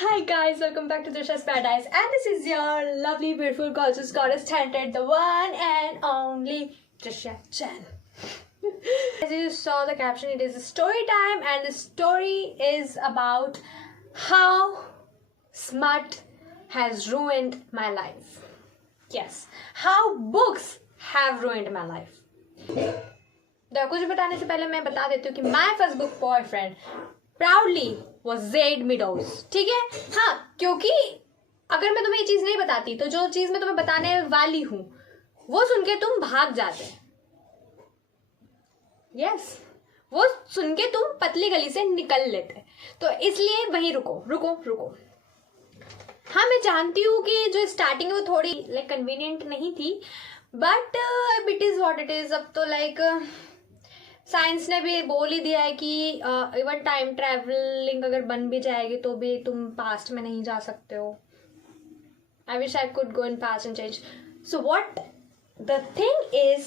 Hi guys, welcome back to Trisha's Paradise, and this is your lovely, beautiful, gorgeous goddess talented, the one and only Trisha Chen. As you saw the caption, it is a story time, and the story is about how smut has ruined my life. Yes, how books have ruined my life. तो कुछ बताने से पहले मैं बता देती हूँ कि my first book boyfriend proudly was Zaid Meadows. ठीक है, हाँ, क्योंकि अगर मैं तुम्हें ये चीज नहीं बताती तो जो चीज मैं तुम्हें बताने वाली हूँ वो सुन के तुम भाग जाते। यस, वो सुन के तुम पतली गली से निकल लेते, तो इसलिए वहीं रुको। हाँ, मैं जानती हूँ कि जो स्टार्टिंग वो थोड़ी कन्वीनियंट नहीं थी, but it is what it is. अब तो साइंस ने भी बोल ही दिया है कि इवन टाइम ट्रैवलिंग अगर बन भी जाएगी तो भी तुम पास्ट में नहीं जा सकते हो। I wish I could go in past and change. So what the thing is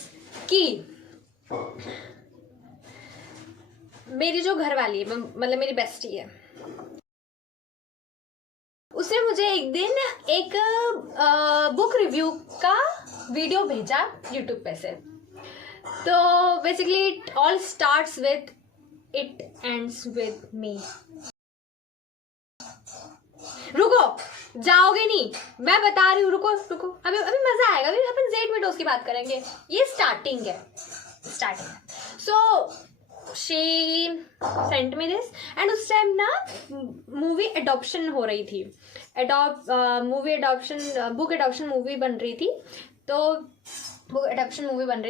कि मेरी जो घरवाली है, मतलब मेरी बेस्टी है, उसने मुझे एक दिन एक बुक रिव्यू का वीडियो भेजा यूट्यूब पे से। तो basically it all starts with it ends with me. रुको, जाओगे नहीं, मैं बता रही हूँ, रुको। अभी मजा आएगा, अभी अपन ज़ेड मेडोज की बात करेंगे। ये स्टार्टिंग है। So she sent me this, and उस टाइम ना मूवी एडॉप्शन हो रही थी, बुक एडॉप्शन मूवी बन रही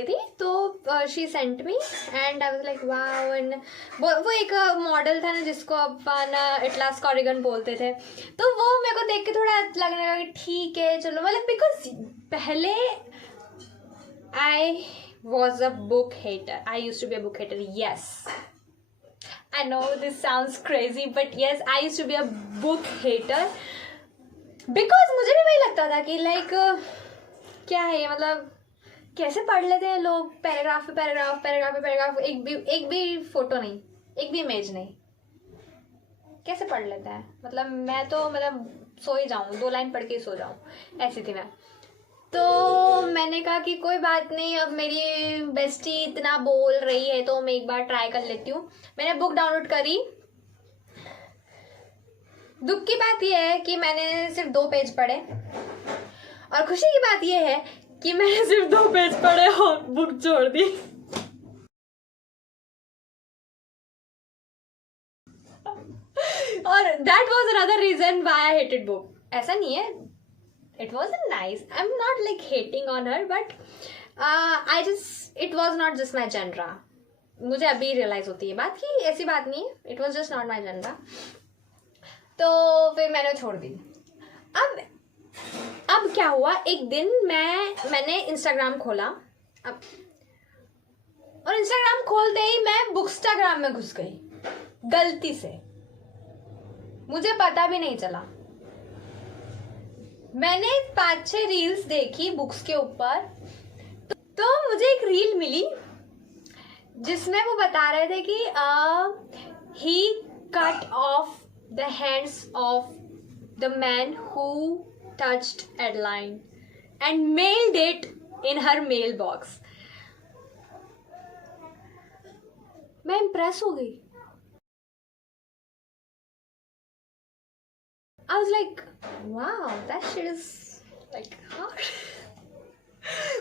थी। तो she sent me and I was like wow. And वो एक मॉडल था ना जिसको अपन एटलास कॉरिगन बोलते थे, तो वो मेरे को देख के थोड़ा लगने लगा कि ठीक है चलो, मतलब बिकॉज पहले आई was a book hater. I used to be a book hater. Yes, I know this sounds crazy, but yes, I used to be a book hater because मुझे भी वही लगता था कि क्या है ये, मतलब कैसे पढ़ लेते हैं लोग पैराग्राफ पे पैराग्राफ, एक भी फोटो नहीं, एक भी इमेज नहीं, कैसे पढ़ लेते हैं। मतलब मैं तो सो ही जाऊँ, 2 लाइन पढ़ के सो जाऊँ, ऐसी थी मैं। तो मैंने कहा कि कोई बात नहीं, अब मेरी बेस्टी इतना बोल रही है तो मैं एक बार ट्राई कर लेती हूँ। मैंने बुक डाउनलोड करी। दुख की बात यह है कि मैंने सिर्फ 2 पेज पढ़े, और खुशी की बात यह है कि मैंने सिर्फ 2 पेज पढ़े और बुक छोड़ दी। और that was another reason why I hated book. ऐसा नहीं है, it wasn't nice, I'm not hating on her, but it was not just my genre. मुझे अभी रियलाइज होती है बात कि ऐसी बात नहीं है, it was just not my genre. तो फिर मैंने छोड़ दी। अब क्या हुआ, एक दिन मैंने इंस्टाग्राम खोला, और इंस्टाग्राम खोलते ही मैं बुकस्टाग्राम में घुस गई गलती से, मुझे पता भी नहीं चला। मैंने 5-6 रील्स देखी बुक्स के ऊपर, तो मुझे एक रील मिली जिसमें वो बता रहे थे कि he cut off the hands of the man who touched Adeline and mailed it in her mailbox. मैं इम्प्रेस हो गई। I was like, wow, that shit is hard.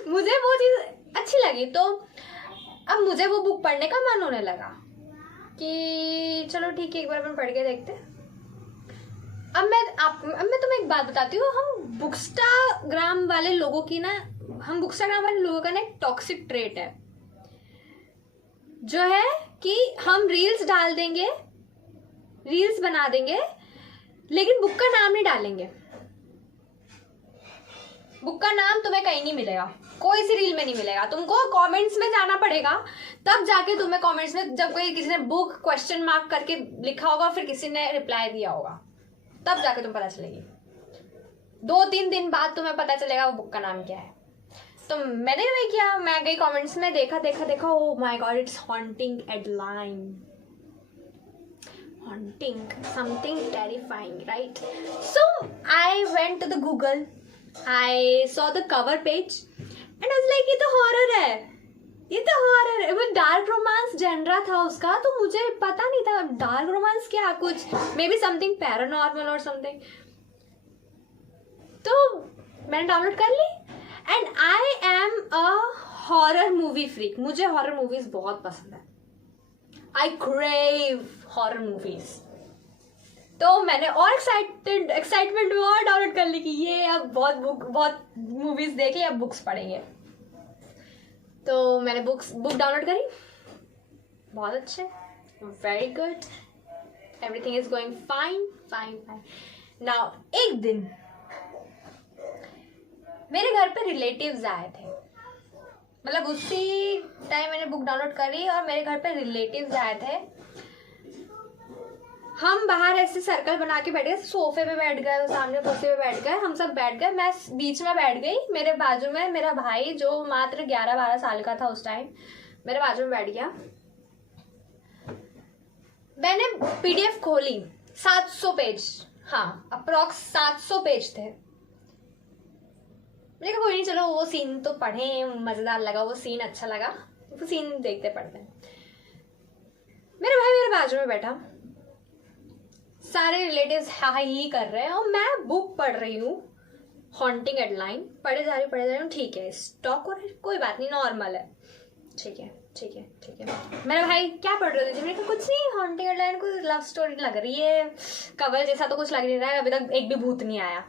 मुझे वो चीज़ अच्छी लगी, तो अब मुझे वो बुक पढ़ने का मन होने लगा कि चलो ठीक है, एक बार अपन पढ़ के देखते। अब मैं तुम्हें एक बात बताती हूँ। हम बुकस्टाग्राम वाले लोगों का ना एक टॉक्सिक ट्रेट है, जो है कि हम रील्स डाल देंगे, रील्स बना देंगे, लेकिन बुक का नाम नहीं डालेंगे। बुक का नाम तुम्हें कहीं नहीं मिलेगा, कोई सी रील में नहीं मिलेगा। तुमको कमेंट्स में जाना पड़ेगा, तब जाके तुम्हें कमेंट्स में, जब किसी ने बुक क्वेश्चन मार्क करके लिखा होगा, फिर किसी ने रिप्लाई दिया होगा, तब जाके तुम पता चलेगी। 2-3 दिन बाद तुम्हें पता चलेगा वो बुक का नाम क्या है। तो मैंने वही किया, मैं गई कमेंट्स में, देखा, oh my god, it's haunting Adeline. haunting, something terrifying, right? So I went to the Google, I saw the cover page and I was like ये तो horror है, ये तो horror है. वो dark romance genre था उसका, तो मुझे पता नहीं था dark romance क्या, कुछ maybe something paranormal or something. तो मैंने डाउनलोड कर ली and I am a horror movie freak. मुझे horror movies बहुत पसंद है. I crave horror movies. तो मैंने और एक्साइटमेंट में और डाउनलोड कर ली कि ये अब बहुत मूवीज देख ली, अब बुक्स पढ़ेंगे. तो मैंने बुक डाउनलोड करी. बहुत अच्छे, very good, everything is going fine. Now एक दिन मेरे घर पे रिलेटिव्स आए थे. मतलब उसी टाइम मैंने बुक डाउनलोड करी और मेरे घर पे रिलेटिव्स आए थे. हम बाहर ऐसे सर्कल बना के बैठ गए, सोफे पे बैठ गए, सामने कुर्सी पे बैठ गए, हम सब बैठ गए. मैं बीच में बैठ गई, मेरे बाजू में मेरा भाई जो मात्र 11-12 साल का था उस टाइम, मेरे बाजू में बैठ गया. मैंने पीडीएफ खोली, 700 पेज, हाँ अप्रॉक्स 700 पेज थे. मैंने कहा कोई नहीं, चलो वो सीन तो पढ़ें, मजेदार लगा वो सीन, अच्छा लगा, वो सीन देखते पढ़ते हैं. मेरा भाई मेरे बाजू में बैठा, सारे रिलेटिव्स हाई ही कर रहे हैं और मैं बुक पढ़ रही हूँ, हॉन्टिंग हेडलाइन पढ़े जा रही हूँ. ठीक है, स्टॉक हो रहा है, कोई बात नहीं, नॉर्मल है. ठीक है. मेरा भाई क्या पढ़ रहे थे? मैंने कहा कुछ नहीं, हॉन्टिंग हेडलाइन को लव स्टोरी लग रही है, कवर जैसा तो कुछ लग नहीं रहा है, अभी तक एक भी भूत नहीं आया.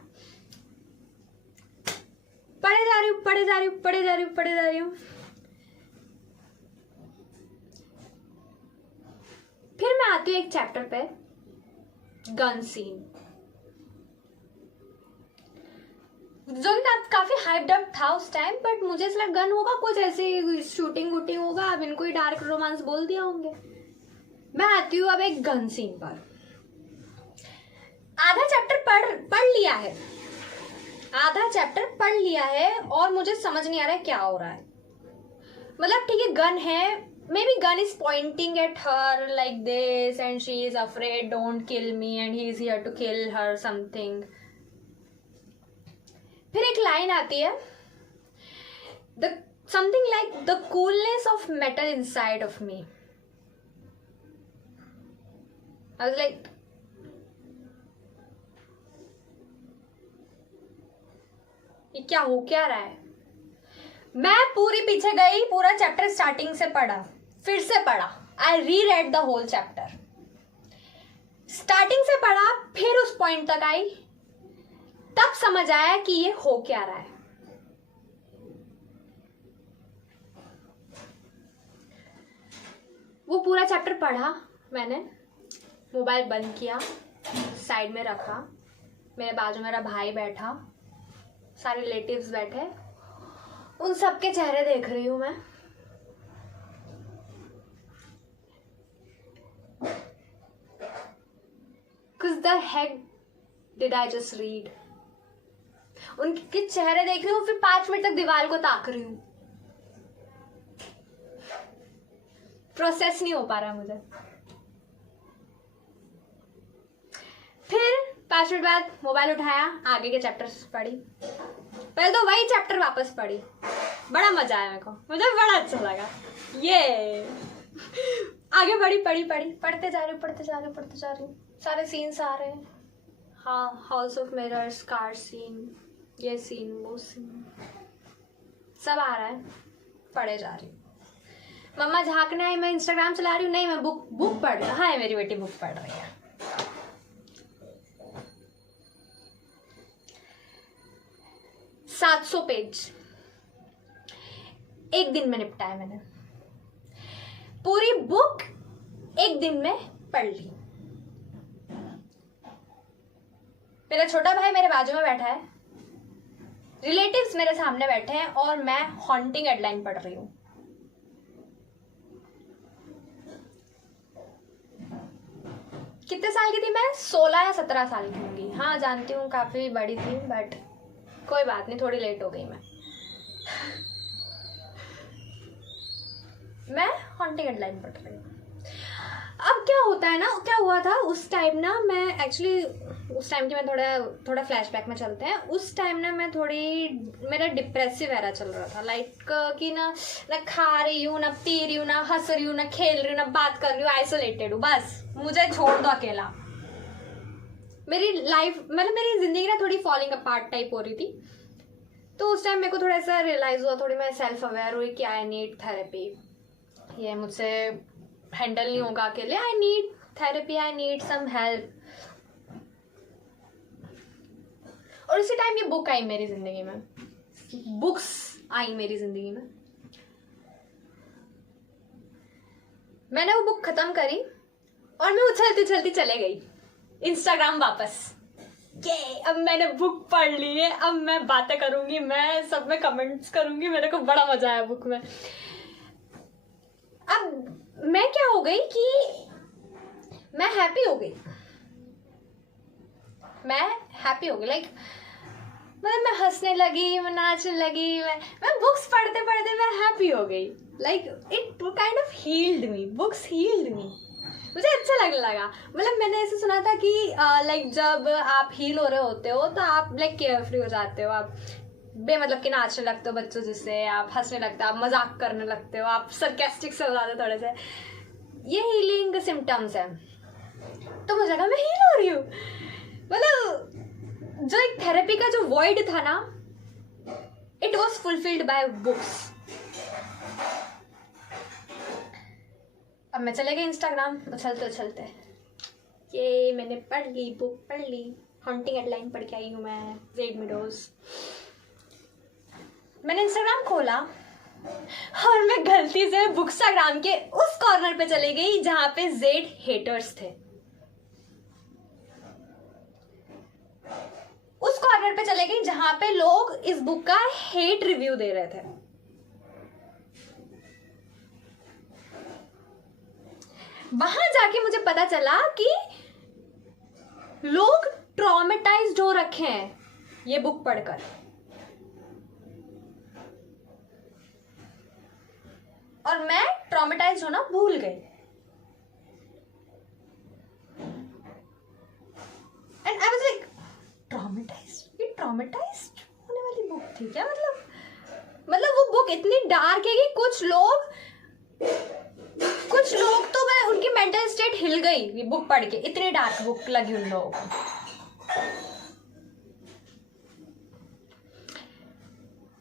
पढ़े जा रही हूँ. फिर मैं आती हूँ एक चैप्टर पे, गन सीन, जो काफी हाइप्ड अप था उस टाइम, बट मुझे ऐसा गन होगा, कुछ ऐसे शूटिंग वूटिंग होगा, अब इनको ही डार्क रोमांस बोल दिया होंगे. मैं आती हूँ अब एक गन सीन पर. आधा चैप्टर पढ़ लिया है और मुझे समझ नहीं आ रहा है क्या हो रहा है. मतलब ठीक है, गन है, maybe gun is pointing at her like this and she is afraid, don't kill me, and he is here to kill her something. फिर एक लाइन आती है, something like the coolness of metal inside of me. I was like, ये क्या हो क्या रहा है? मैं पूरी पीछे गई, पूरा चैप्टर स्टार्टिंग से पढ़ा, फिर से पढ़ा. आई रीरेड द होल चैप्टर, स्टार्टिंग से पढ़ा, फिर उस पॉइंट तक आई, तब समझ आया कि ये हो क्या रहा है. वो पूरा चैप्टर पढ़ा मैंने, मोबाइल बंद किया, साइड में रखा, मेरे बाजू मेरा भाई बैठा, सारे रिलेटिव्स बैठे, उन सबके चेहरे देख रही हूं मैं. Cause the heck did I just read? उनके चेहरे देख रही हूँ, फिर 5 मिनट तक दीवार को ताक रही हूँ. प्रोसेस नहीं हो पा रहा मुझे. फिर 5 मिनट बाद मोबाइल उठाया, आगे के चैप्टर्स पढ़ी. पहले तो वही चैप्टर वापस पढ़ी, बड़ा मजा आया मेरे को, मुझे बड़ा अच्छा लगा. ये आगे पढ़ते जा रही हूँ. सारे सीन्स आ रहे हैं, हाँ, house of mirrors, car scene, ये सीन, वो सीन, सब आ रहा है, पढ़े जा रही हूँ. मम्मा झांकने आई, मैं इंस्टाग्राम चला रही हूँ, नहीं मैं बुक पढ़ रही हूँ. हाँ, मेरी बेटी बुक पढ़ रही है. 700 पेज एक दिन में निपटाया मैंने. पूरी बुक एक दिन में पढ़ ली. मेरा छोटा भाई मेरे बाजू में बैठा है, रिलेटिव्स मेरे सामने बैठे हैं और मैं हॉन्टिंग हेडलाइन पढ़ रही हूँ. कितने साल की थी मैं? 16 या 17 साल की होंगी. हाँ जानती हूँ, काफी बड़ी थी, बट कोई बात नहीं, थोड़ी लेट हो गई मैं हॉन्टिंग हेडलाइन पढ़ रही हूँ. अब क्या होता है ना, क्या हुआ था उस टाइम ना, मैं एक्चुअली उस टाइम की मैं थोड़ा फ्लैशबैक में चलते हैं। उस टाइम ना मैं थोड़ी, मेरा डिप्रेसिव एरा चल रहा था, लाइक कि ना खा रही हूँ, ना पी रही हूँ, ना हंस रही हूँ, ना खेल रही हूँ, ना बात कर रही हूँ, आइसोलेटेड हूँ, बस मुझे छोड़ दो अकेला। मेरी लाइफ मतलब मेरी जिंदगी ना थोड़ी फॉलिंग अपार्ट टाइप हो रही थी। तो उस टाइम मेरे को थोड़ा सा रियलाइज हुआ, थोड़ी मैं सेल्फ अवेयर हुई कि आई नीड थेरेपी, ये मुझसे हैंडल नहीं होगा अकेले, I need therapy, I need some help. और उसी टाइम ये बुक आई मेरी जिंदगी में, बुक्स आई मेरी जिंदगी में। मैंने वो बुक खत्म करी और मैं उछलती उछलती चले गई इंस्टाग्राम वापस। ये अब मैंने बुक पढ़ ली है, अब मैं बातें करूंगी, मैं सब में कमेंट्स करूंगी, मेरे को बड़ा मजा आया बुक में। अब मैं क्या हो गई कि मैं हैप्पी हो गई, लाइक मतलब मैं हंसने लगी, मैं नाचने लगी, मैं बुक्स पढ़ते पढ़ते मैं हैप्पी हो गई। Like it kind of healed me, books healed me, मुझे अच्छा लगने लगा। मतलब मैंने ऐसे सुना था कि लाइक जब आप हील हो रहे होते हो तो आप लाइक केयर फ्री हो जाते हो, आप बेमतलब कि नाचने लगते हो बच्चों जिससे, आप हंसने लगते हो, आप मजाक करने लगते हो, आप सरकास्टिक से हो जाते हो थोड़े से, ये हीलिंग सिम्टम्स है। तो मुझे लगा मैं हील हो रही हूँ। मतलब जो एक थेरेपी का जो वॉइड था ना, it was fulfilled by books. अब मैं चले गई इंस्टाग्राम उछलते उछलते, ये मैंने पढ़ ली, बुक पढ़ ली, हंटिंग हेडलाइन पढ़ के आई हूँ मैं, जेड मिडोज। मैंने इंस्टाग्राम खोला और मैं गलती से बुकस्टाग्राम के उस कॉर्नर पे चली गई जहां पे जेड हेटर्स थे। उस कॉर्नर पे चले गई जहां पे लोग इस बुक का हेट रिव्यू दे रहे थे। वहां जाके मुझे पता चला कि लोग ट्रॉमेटाइज्ड हो रखे हैं ये बुक पढ़कर। और मैं ट्रॉमेटाइज्ड होना भूल गई। And I was like traumatised, ये ट्रॉमेटाइज्ड होने वाली बुक थी क्या? मतलब वो बुक इतनी डार्क है कि कुछ लोग तो मैं उनकी मेंटल स्टेट हिल गई ये बुक पढ़ के, इतनी डार्क बुक लगी उन लोगों को।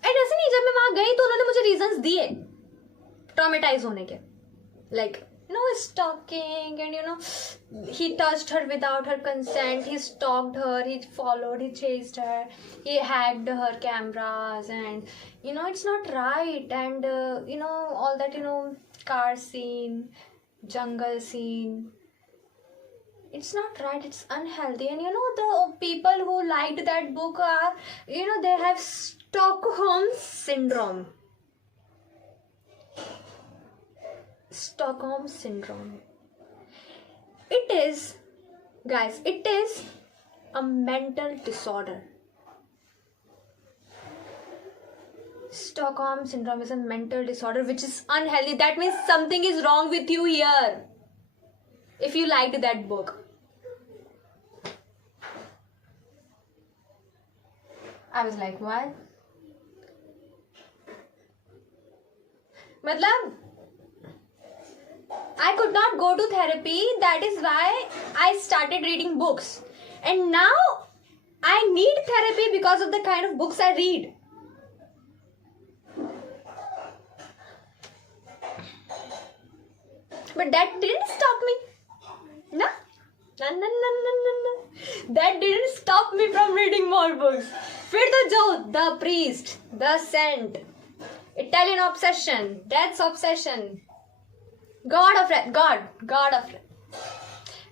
एंड ऐसे नहीं, जब मैं वहां गई तो उन्होंने मुझे रीजंस दिए ट्रॉमेटाइज होने के, like stalking, and he touched her without her consent, he stalked her, he followed, he chased her, he hacked her cameras, and it's not right. And all that, car scene, jungle scene, it's not right, it's unhealthy. And the people who liked that book are, they have Stockholm syndrome. Stockholm syndrome. It is, guys, it is a mental disorder. Stockholm syndrome is a mental disorder which is unhealthy. That means something is wrong with you here. If you liked that book. I was like, what? मतलब I could not go to therapy. That is why I started reading books. And now I need therapy because of the kind of books I read. But that didn't stop me. No. That didn't stop me from reading more books. फिर तो जो The Priest, The Scent, Italian Obsession, Death's Obsession, God of Wrath.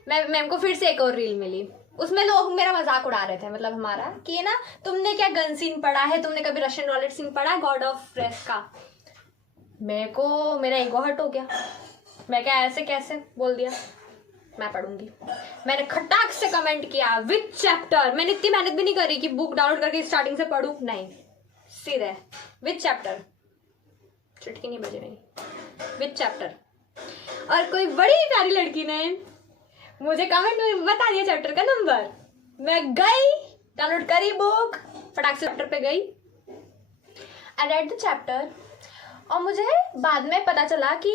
Ma'am को फिर से एक और reel मिली, उसमें लोग मेरा मजाक उड़ा रहे थे, मतलब हमारा कि ना तुमने क्या गन सीन पढ़ा है, तुमने कभी रशियन रॉलेट सीन पढ़ा है गॉड ऑफ रेस्ट का। मेरा ईगो हर्ट हो गया, मैं क्या ऐसे कैसे बोल दिया, मैं पढ़ूंगी। मैंने खटाक से कमेंट किया विच चैप्टर। मैंने इतनी मेहनत भी नहीं करी कि बुक डाउनलोड करके स्टार्टिंग से पढ़ूं, नहीं, सीधे विच चैप्टर, चुटकी नहीं बजे नहीं, विच चैप्टर। और कोई बड़ी प्यारी लड़की ने मुझे कमेंट में बता दिया चैप्टर का नंबर। मैं गई, डाउनलोड करी बुक, फटाक से चैप्टर पे गई, आई रेड द चैप्टर। और मुझे बाद में पता चला कि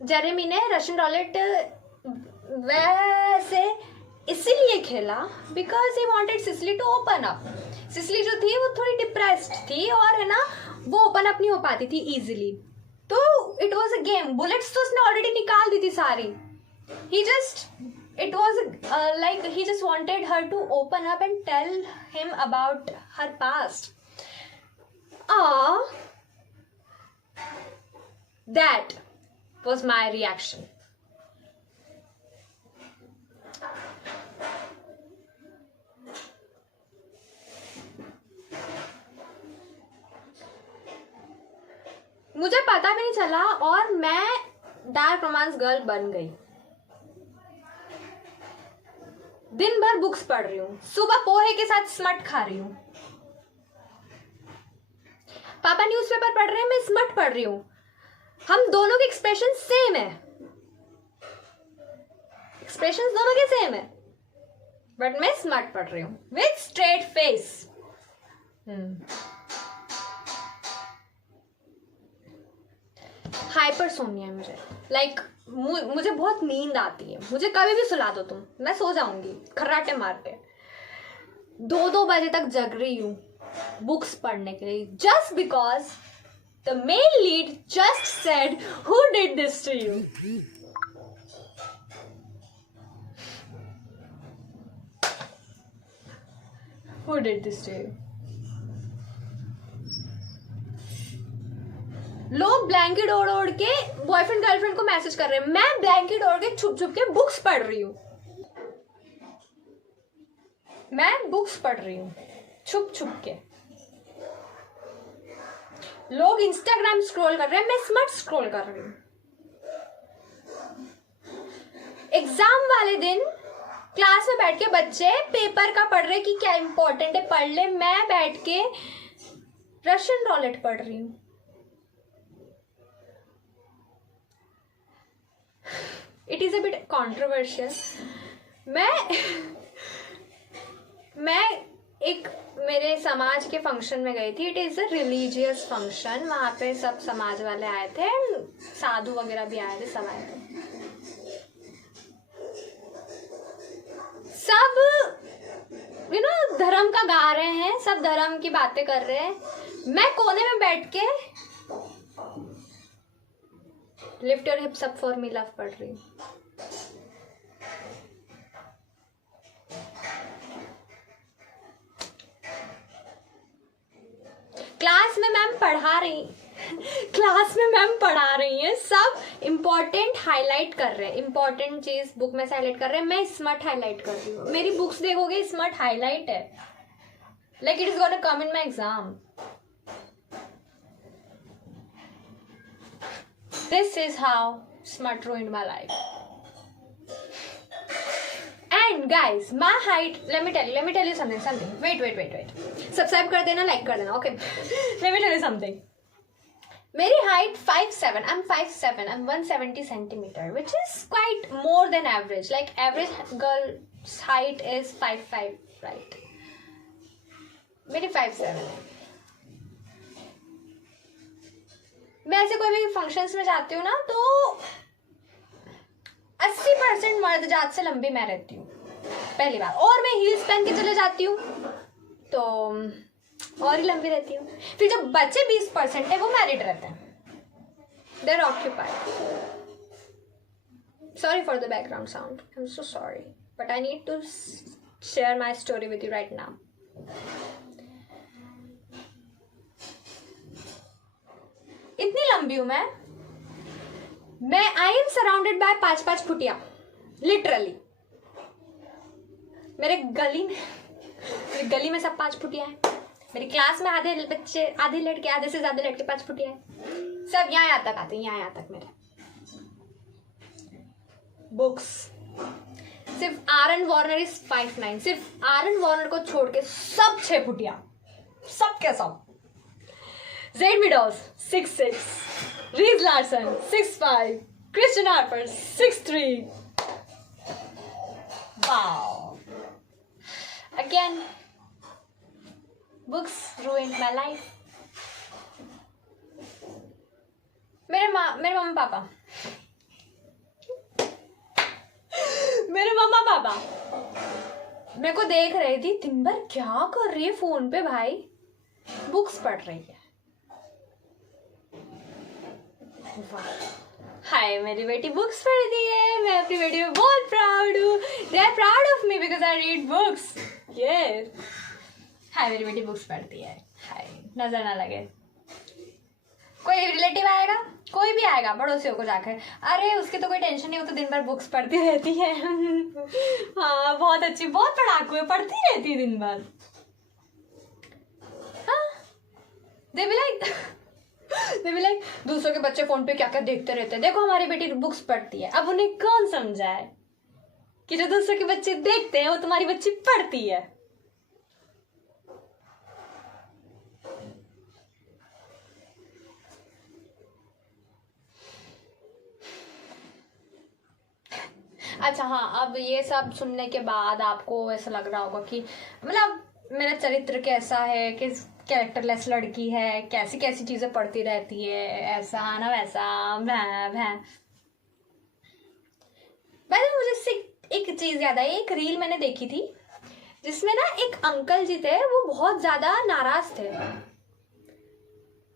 जेरेमी ने रशियन रॉलेट वैसे इसीलिए खेला because he wanted Cecily to open up. Cecily जो थी वो थोड़ी डिप्रेस्ड थी और है ना वो ओपन अप नहीं हो पाती थी इजीली, तो it was a game. Bullets तो उसने ऑलरेडी निकाल दी थी सारी। ही just it was like he just wanted her to open up and tell him about her past. That was my reaction. मुझे पता भी नहीं चला और मैं डार्क रोमांस गर्ल बन गई। दिन भर बुक्स पढ़ रही हूँ, सुबह पोहे के साथ स्मट खा रही हूँ, पापा न्यूज़पेपर पढ़ रहे हैं, मैं स्मट पढ़ रही हूँ। हम दोनों के एक्सप्रेशन सेम है, एक्सप्रेशंस दोनों के सेम है, बट मैं स्मट पढ़ रही हूँ विथ स्ट्रेट फेस। हाइपरसोनिया है मुझे, लाइक मुझे बहुत नींद आती है। मुझे कभी भी सुला दो तुम, मैं सो जाऊंगी खर्राटे मार के। 2-2 बजे तक जग रही हूँ बुक्स पढ़ने के लिए, just because the main lead just said who did this to you. Who did this to you? लोग ब्लैंकेट ओढ़ ओढ़ के बॉयफ्रेंड गर्लफ्रेंड को मैसेज कर रहे हैं, मैं ब्लैंकेट ओढ़ के छुप छुप के बुक्स पढ़ रही हूँ। मैं बुक्स पढ़ रही हूँ छुप छुप के। लोग इंस्टाग्राम स्क्रॉल कर रहे हैं, मैं स्मट स्क्रॉल कर रही हूँ। एग्जाम वाले दिन क्लास में बैठ के बच्चे पेपर का पढ़ रहे कि क्या इंपॉर्टेंट है पढ़ ले, मैं बैठ के रशियन रॉलेट पढ़ रही हूँ। It is a bit controversial. मैं एक मेरे समाज के फंक्शन में गई थी। It is a religious function. वहां पे सब समाज वाले आए थे, साधु वगैरह भी आए थे, सब आए थे। सब धर्म का गा रहे हैं, सब धर्म की बातें कर रहे हैं। मैं कोने में बैठ के lift your hips up for me love पढ़ रही हूँ। क्लास में मैम पढ़ा रही हैं, सब इम्पोर्टेंट हाईलाइट कर रहे हैं, इम्पोर्टेंट चीज बुक में से हाईलाइट कर रहे हैं। मैं स्मट हाईलाइट कर रही हूँ। मेरी बुक्स देखोगे स्मट हाईलाइट है, like it is gonna come in my exam. This is how smut ruined my life. And guys, my height, let me tell you something. Wait. Subscribe कर देना, like कर देना, okay? Let me tell you something. मेरी height 5'7". I'm 5'7". I'm 170 centimeter, which is quite more than average. Like average girl's height is 5'5", right? मेरी 5'7" है। मैं ऐसे कोई भी फंक्शंस में जाती हूँ ना तो 80% मर्द जात से लंबी मैं रहती हूँ पहली बार, और मैं हील्स पहन के चले जाती हूँ तो और ही लंबी रहती हूँ। फिर जब बच्चे 20% है वो मैरिड रहते हैं, they are occupied. Sorry for the background sound, I am so sorry, but I need to share my story with you right now. इतनी लंबी हूं मैं आई एम सराउंडेड बाय 5-5 फुटिया, लिटरली। मेरे गली में सब 5 फुटिया है। मेरी क्लास में आधे बच्चे, आधे लड़के, आधे से ज्यादा लड़के 5 फुटिया है। सब यहाँ तक आते हैं, यहाँ तक मेरे बुक्स। सिर्फ आर.एन. Warner is 5'9". सिर्फ आर.एन. वॉर्नर को छोड़ के सब 6 फुटिया, सब के सब। Zade Meadows 6'6", Rhys Larson 6'5", Christian Harper 6'3". Wow. Again, books ruined my life. मेरे मम्मा पापा मेरे को देख रही थी दिन भर, क्या कर रही है फोन पे भाई, बुक्स पढ़ रही है। हाय, मेरी बेटी बुक्स पढ़ती है, मैं अपनी बेटी में बहुत प्राउड हूँ। They are proud of me because I read books. Yes, hi मेरी बेटी बुक्स पढ़ती है। हाय, नजर ना लगे। कोई रिलेटिव आएगा, कोई भी आएगा, पड़ोसियों को जाकर, अरे उसकी तो कोई टेंशन नहीं, वो तो दिन भर बुक्स पढ़ती रहती है। हाँ, बहुत अच्छी, बहुत पढ़ाकू है, पढ़ती रहती है दिन भर। हाँ, दे भी लाइक दूसरों के बच्चे फोन पे क्या क्या देखते रहते हैं, देखो हमारी बेटी बुक्स पढ़ती है। अब उन्हें कौन समझाए कि जो दूसरों के बच्चे देखते हैं वो तुम्हारी बच्ची पढ़ती है। अच्छा हाँ, अब ये सब सुनने के बाद आपको ऐसा लग रहा होगा कि मतलब मेरा चरित्र कैसा है, किस कैरेक्टरलेस लड़की है, कैसी कैसी चीजें पढ़ती रहती है, ऐसा ना वैसा, वैसे मुझे इससे एक चीज याद आई। एक रील मैंने देखी थी जिसमें ना एक अंकल जी थे, वो बहुत ज्यादा नाराज थे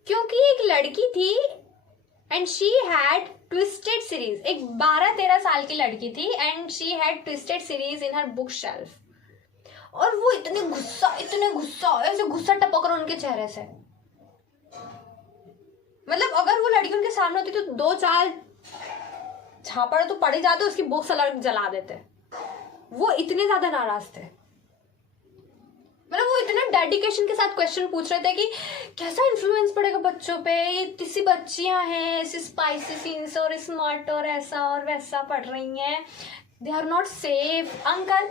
क्योंकि एक लड़की थी and she had twisted series. एक 12-13 साल की लड़की थी and she had twisted series in her book shelf. और वो इतने गुस्सा ऐसे गुस्सा टपक रहा उनके चेहरे से, मतलब अगर वो लड़की उनके सामने होती तो 2-4 झापड़ तो पड़ ही जाते, उसकी बुक्स अलग जला देते। वो इतने ज्यादा नाराज थे, मतलब वो इतने डेडिकेशन के साथ क्वेश्चन पूछ रहे थे कि कैसा इन्फ्लुएंस पड़ेगा बच्चों पे, इतनी सी बच्चियां हैं, ऐसे स्पाइसी सीन्स और स्मार्ट और ऐसा और वैसा पढ़ रही हैं, they are not safe. Uncle,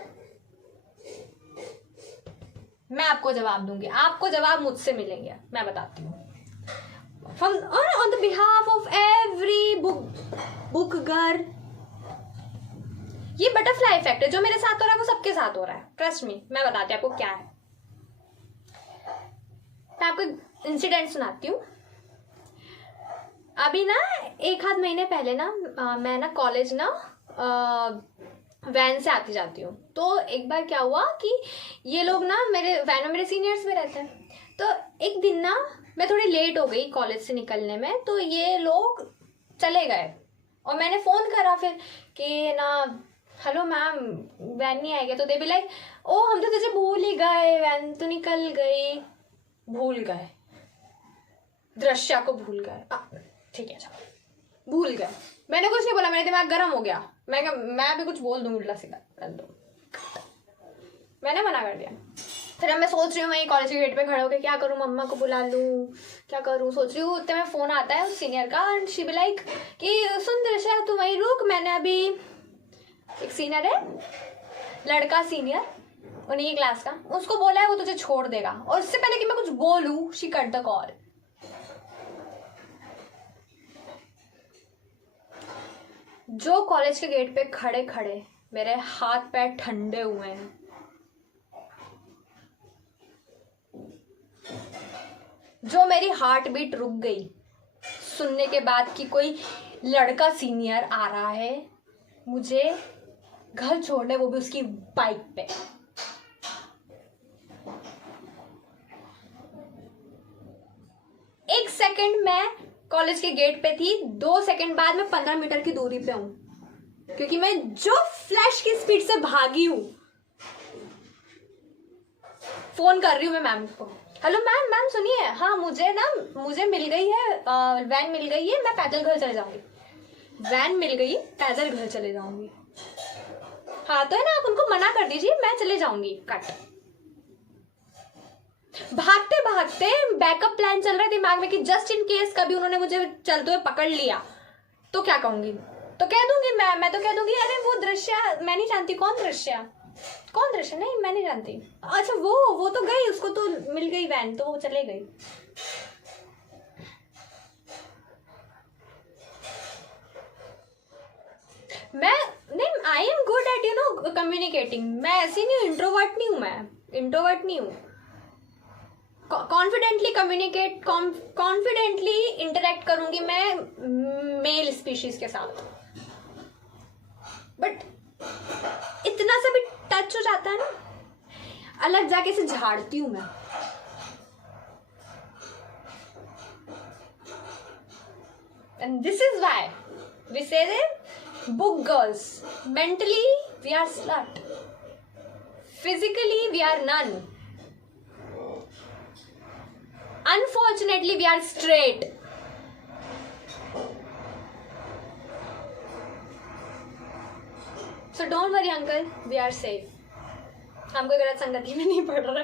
मैं आपको जवाब दूंगी, आपको जवाब मुझसे मिलेंगे, मैं बताती हूँ। On the behalf of every book girl, ये बटरफ्लाई इफेक्ट है, जो मेरे साथ हो रहा है वो सबके साथ हो रहा है, ट्रस्ट मी। मैं बताती हूँ आपको क्या है। मैं आपको इंसिडेंट सुनाती हूँ। अभी ना 1-8 महीने पहले ना मैं ना कॉलेज ना वैन से आती जाती हूँ। तो एक बार क्या हुआ कि ये लोग ना मेरे वैन में मेरे सीनियर्स भी रहते हैं। तो एक दिन ना मैं थोड़ी लेट हो गई कॉलेज से निकलने में, तो ये लोग चले गए और मैंने फ़ोन करा फिर कि ना हेलो मैम, वैन नहीं आएगी। तो दे भी लाइक, ओ हम तो तुझे भूल ही गए, वैन तो निकल गई। भूल गए, दृश्या को भूल गए, ठीक है चलो भूल गए। मैंने कुछ नहीं बोला, मेरा दिमाग गर्म हो गया, मैं भी कुछ बोल दूँ उल्टा सीधा, मैंने मना कर दिया। फिर अब मैं सोच रही हूँ, मैं कॉलेज के गेट पे खड़े होकर क्या करूँ, मम्मा को बुला लूँ, क्या करूँ, सोच रही हूँ। उतने में फ़ोन आता है उस सीनियर का एंड शी बी लाइक कि सुन दृश्या तू वहीं रुक, मैंने अभी, एक सीनियर है, लड़का सीनियर उन्हीं की क्लास का, उसको बोला है वो तुझे छोड़ देगा। और इससे पहले कि मैं कुछ बोलूँ, शी कट द कॉल। जो कॉलेज के गेट पे खड़े खड़े मेरे हाथ पैर ठंडे हुए हैं, जो मेरी हार्ट बीट रुक गई सुनने के बाद कि कोई लड़का सीनियर आ रहा है मुझे घर छोड़ने, वो भी उसकी बाइक पे। एक सेकंड मैं कॉलेज के गेट पे थी, 2 सेकंड बाद मैं 15 मीटर की दूरी पे हूं, क्योंकि मैं जो फ्लैश की स्पीड से भागी हूं। फोन कर रही हूं मैं मैम को, हेलो मैम सुनिए, हाँ मुझे मिल गई है वैन मिल गई है, मैं पैदल घर चले जाऊंगी। वैन मिल गई, पैदल घर चले जाऊंगी। हाँ तो है ना, आप उनको मना कर दीजिए, मैं चले जाऊंगी। कट। भागते भागते बैकअप प्लान चल रहा है दिमाग में कि जस्ट इन केस कभी उन्होंने मुझे चलते हुए पकड़ लिया तो क्या कहूंगी, तो कह दूंगी मैं तो कह दूंगी अरे वो दृश्या, मैं नहीं जानती कौन दृश्या, नहीं मैं नहीं जानती। अच्छा वो तो गई, उसको तो मिल गई वैन, तो वो चले गई। I am good at communicating. मैं ऐसी नहीं हूँ, इंट्रोवर्ट नहीं हूँ, मैं इंट्रोवर्ट नहीं हूँ. कॉन्फिडेंटली कम्युनिकेट, कॉन्फिडेंटली इंटरेक्ट करूंगी मैं मेल स्पीशीज के साथ. बट इतना सा भी टच हो जाता है ना, अलग जाके से झाड़ती हूं मैं. And this is why we say that book girls, mentally we are slut, physically we are none, unfortunately we are straight. So don't worry uncle, we are safe. हम कोई गलत संगति में नहीं पड़ रहे,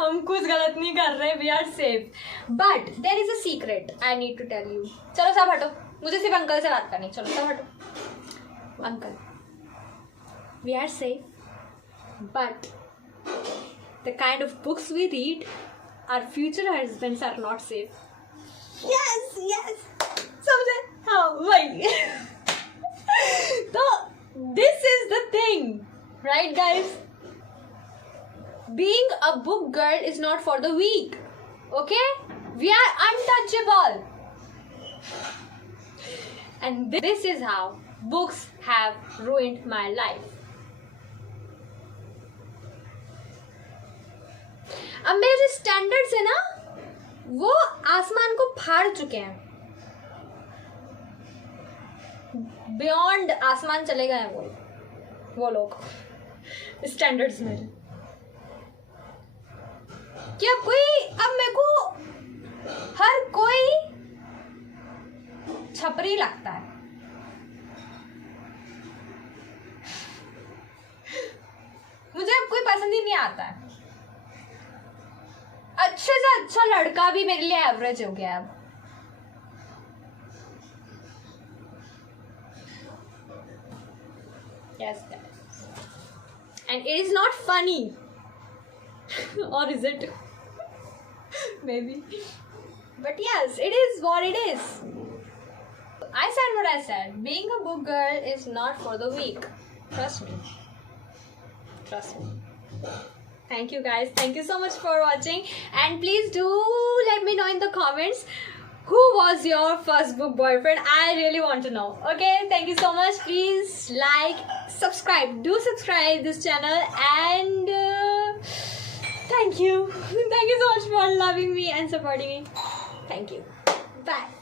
हम कुछ गलत नहीं कर रहे. We are safe. But there is a secret I need to tell you. चलो सब हटो, मुझे सिर्फ अंकल से बात करनी. चलो सब हटो. Uncle, we are safe, but the kind of books we read, our future husbands are not safe. Yes yes, समझे? हाँ वही. तो this is the thing, right guys? Being a book girl is not for the weak. Okay? We are untouchable. And this is how books have ruined my life. अब मेरे जो standards है ना, वो आसमान को फाड़ चुके हैं. बियॉन्ड आसमान चले गए हैं वो लोग स्टैंडर्ड्स में. कि अब मेरे को हर कोई छपरी लगता है. मुझे अब कोई पसंद ही नहीं आता है. अच्छे से अच्छा लड़का भी मेरे लिए एवरेज हो गया अब. Yes guys, and it is not funny. Or is it? Maybe. But yes, it is what it is. I said what I said. Being a book girl is not for the weak. Trust me. Trust me. Thank you guys. Thank you so much for watching. And please do let me know in the comments who was your first book boyfriend. I really want to know. Okay, thank you so much. Please like, subscribe. Do subscribe this channel and thank you. Thank you so much for loving me and supporting me. Thank you. Bye.